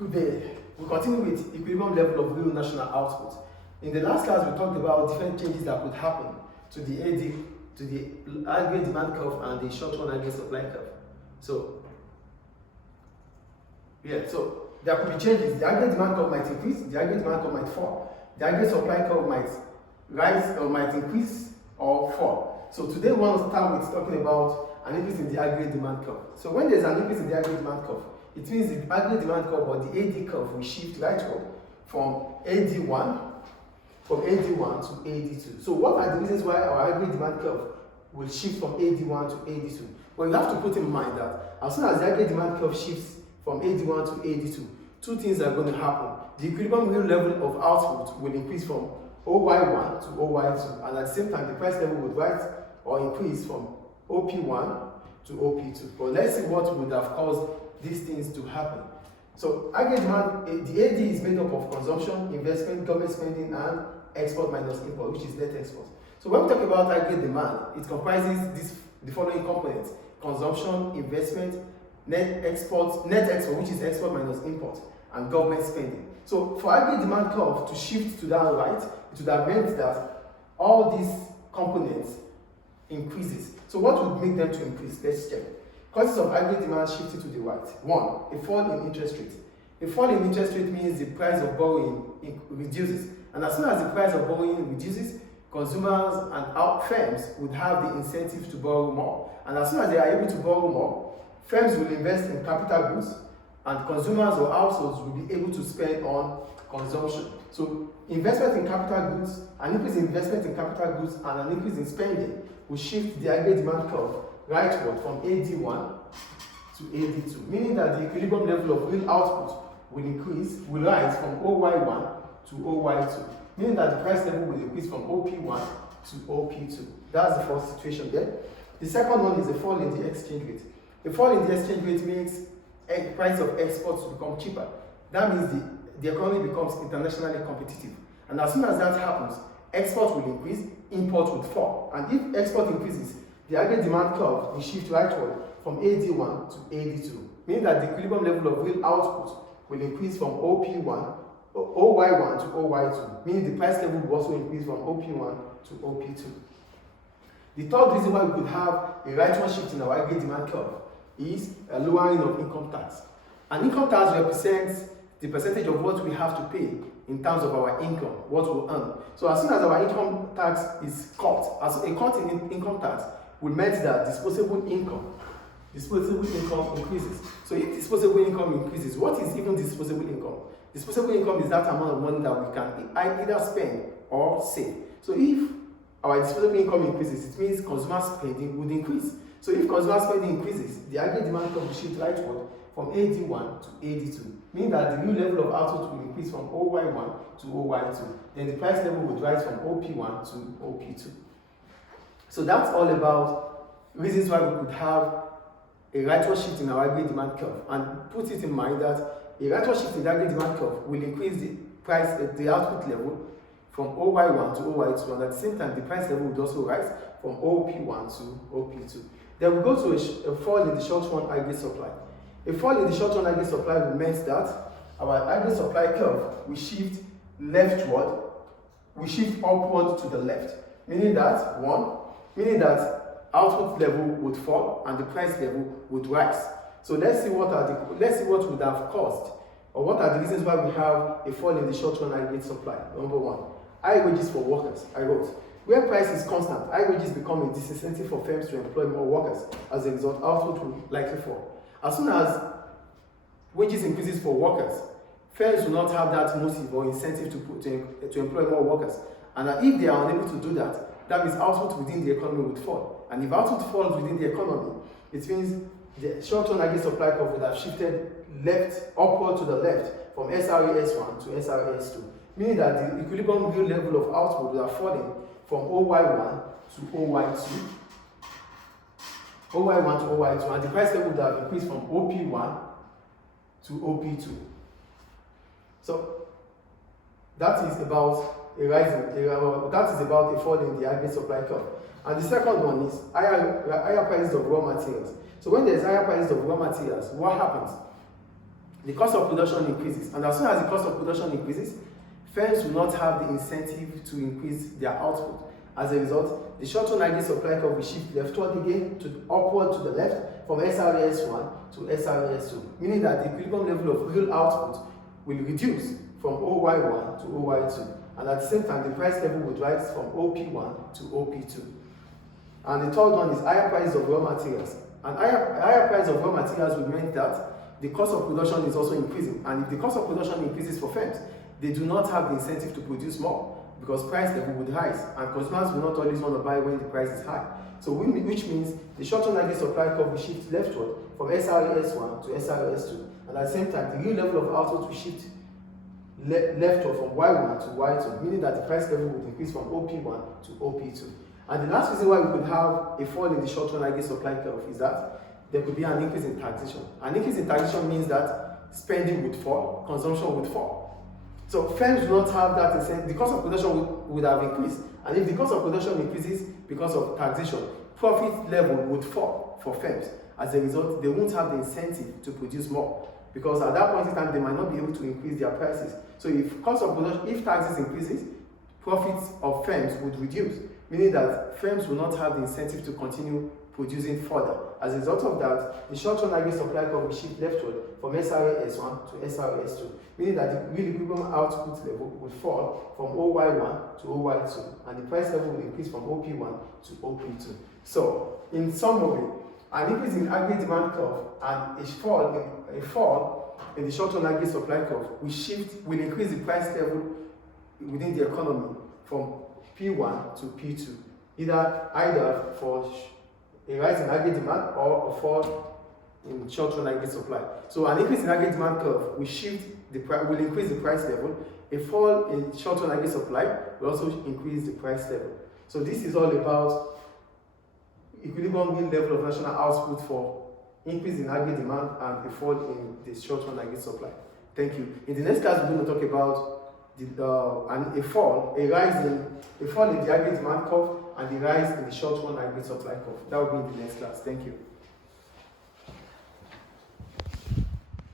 We continue with equilibrium level of real national output. In the last class, we talked about different changes that could happen to the AD, to the aggregate demand curve and the short-run aggregate supply curve. So there could be changes. The aggregate demand curve might increase, the aggregate demand curve might fall. The aggregate supply curve might rise or might increase or fall. So today we want to start with talking about an increase in the aggregate demand curve. So when there's an increase in the aggregate demand curve, it means the aggregate demand curve or the AD curve will shift rightward from AD1 to AD2. So what are the reasons why our aggregate demand curve will shift from AD1 to AD2? Well, you have to put in mind that as soon as the aggregate demand curve shifts from AD1 to AD2, two things are going to happen. The equilibrium real level of output will increase from OY1 to OY2, and at the same time, the price level would rise or increase from OP1 to OP2. But let's see what would have caused these things to happen. So aggregate demand, the AD is made up of consumption, investment, government spending, and export minus import, which is net export. So when we talk about aggregate demand, it comprises the following components: consumption, investment, net export, which is export minus import, and government spending. So for aggregate demand curve to shift to that right, it would have meant that all these components increases. So what would make them to increase? Let's check. Causes of aggregate demand shifting to the right. One, a fall in interest rate. A fall in interest rate means the price of borrowing reduces. And as soon as the price of borrowing reduces, consumers and firms would have the incentive to borrow more. And as soon as they are able to borrow more, firms will invest in capital goods, and consumers or households will be able to spend on consumption. So investment in capital goods, an increase in investment in capital goods, and an increase in spending will shift the aggregate demand curve rightward from AD1 to AD2, meaning that the equilibrium level of real output will rise from OY1 to OY2, meaning that the price level will increase from OP1 to OP2. That's the first situation there. The second one is a fall in the exchange rate. A fall in the exchange rate makes the price of exports to become cheaper. That means the economy becomes internationally competitive. And as soon as that happens, exports will increase, imports will fall. And if export increases, the aggregate demand curve will shift rightward from AD1 to AD2, meaning that the equilibrium level of real output will increase from OY1 to OY2, meaning the price level will also increase from OP1 to OP2. The third reason why we could have a rightward shift in our aggregate demand curve is a lowering of income tax. And income tax represents the percentage of what we have to pay in terms of our income, what we earn. So as soon as our income tax is cut, as a cut in income tax will mean that disposable income increases. So if disposable income increases, what is even disposable income? Disposable income is that amount of money that we can either spend or save. So if our disposable income increases, it means consumer spending would increase. So if consumer spending increases, the aggregate demand curve will shift rightward from AD1 to AD2, meaning that the new level of output will increase from OY1 to OY2. Then the price level would rise from OP1 to OP2. So that's all about reasons why we could have a rightward shift in our aggregate demand curve. And put it in mind that a rightward shift in the aggregate demand curve will increase the output level from OY1 to OY2, and at the same time, the price level would also rise from OP1 to OP2. Then we go to a fall in the short-run aggregate supply. A fall in the short-run aggregate supply will mean that our aggregate supply curve will shift upward to the left, meaning that output level would fall and the price level would rise. So let's see what would have caused, or what are the reasons why we have a fall in the short-run aggregate supply. Number one, high wages for workers. I wrote, where price is constant, high wages become a disincentive for firms to employ more workers. As a result, output will likely fall. As soon as wages increases for workers, firms will not have that motive or incentive to employ more workers. And if they are unable to do that, that means output within the economy would fall. And if output falls within the economy, it means the short-run aggregate supply curve would have shifted upward to the left from SRAS1 to SRAS2, meaning that the equilibrium real level of output would have fallen from OY1 to OY2, and the price level would have increased from OP1 to OP2. So that is about a fall in the aggregate supply curve. And the second one is higher prices of raw materials. So when there's higher prices of raw materials, what happens? the cost of production increases, and as soon as the cost of production increases, firms will not have the incentive to increase their output. As a result, the short-term aggregate supply curve will shift leftward again to upward to the left from SRAS1 to SRAS2, meaning that the equilibrium level of real output will reduce from OY1 to OY2, and at the same time, the price level would rise from OP1 to OP2. And the third one is higher price of raw materials. And higher price of raw materials would mean that the cost of production is also increasing. And if the cost of production increases for firms, they do not have the incentive to produce more because price level would rise, and consumers will not always want to buy when the price is high. So which means the short-term aggregate supply curve will shift leftward from SRAS1 to SRAS2, and at the same time, the real level of output will shift leftward from Y1 to Y2, meaning that the price level would increase from OP1 to OP2. And the last reason why we could have a fall in the short-term aggregate supply curve is that there could be an increase in taxation. An increase in taxation means that spending would fall, consumption would fall. So firms do not have that incentive. The cost of production would have increased. And if the cost of production increases because of taxation, profit level would fall for firms. As a result, they won't have the incentive to produce more, because at that point in time, they might not be able to increase their prices. So if cost of production, if taxes increases, profits of firms would reduce, meaning that firms will not have the incentive to continue producing further. As a result of that, the short-term aggregate supply curve will shift leftward from SRAS1 to SRAS2, meaning that the real equilibrium output level will fall from OY1 to OY2, and the price level will increase from OP1 to OP2. So, in summary, an increase in aggregate demand curve and a fall in the short-term aggregate supply curve will increase the price level within the economy from P1 to P2, either for a rise in aggregate demand or a fall in short-term aggregate supply. So an increase in aggregate demand curve will increase the price level. A fall in short-term aggregate supply will also increase the price level. So this is all about equilibrium mean level of national output for increase in aggregate demand and a fall in the short-term aggregate supply. Thank you. In the next class, we're going to talk about a fall in the aggregate demand curve and the rise in the short-term aggregate supply curve. That will be in the next class. Thank you.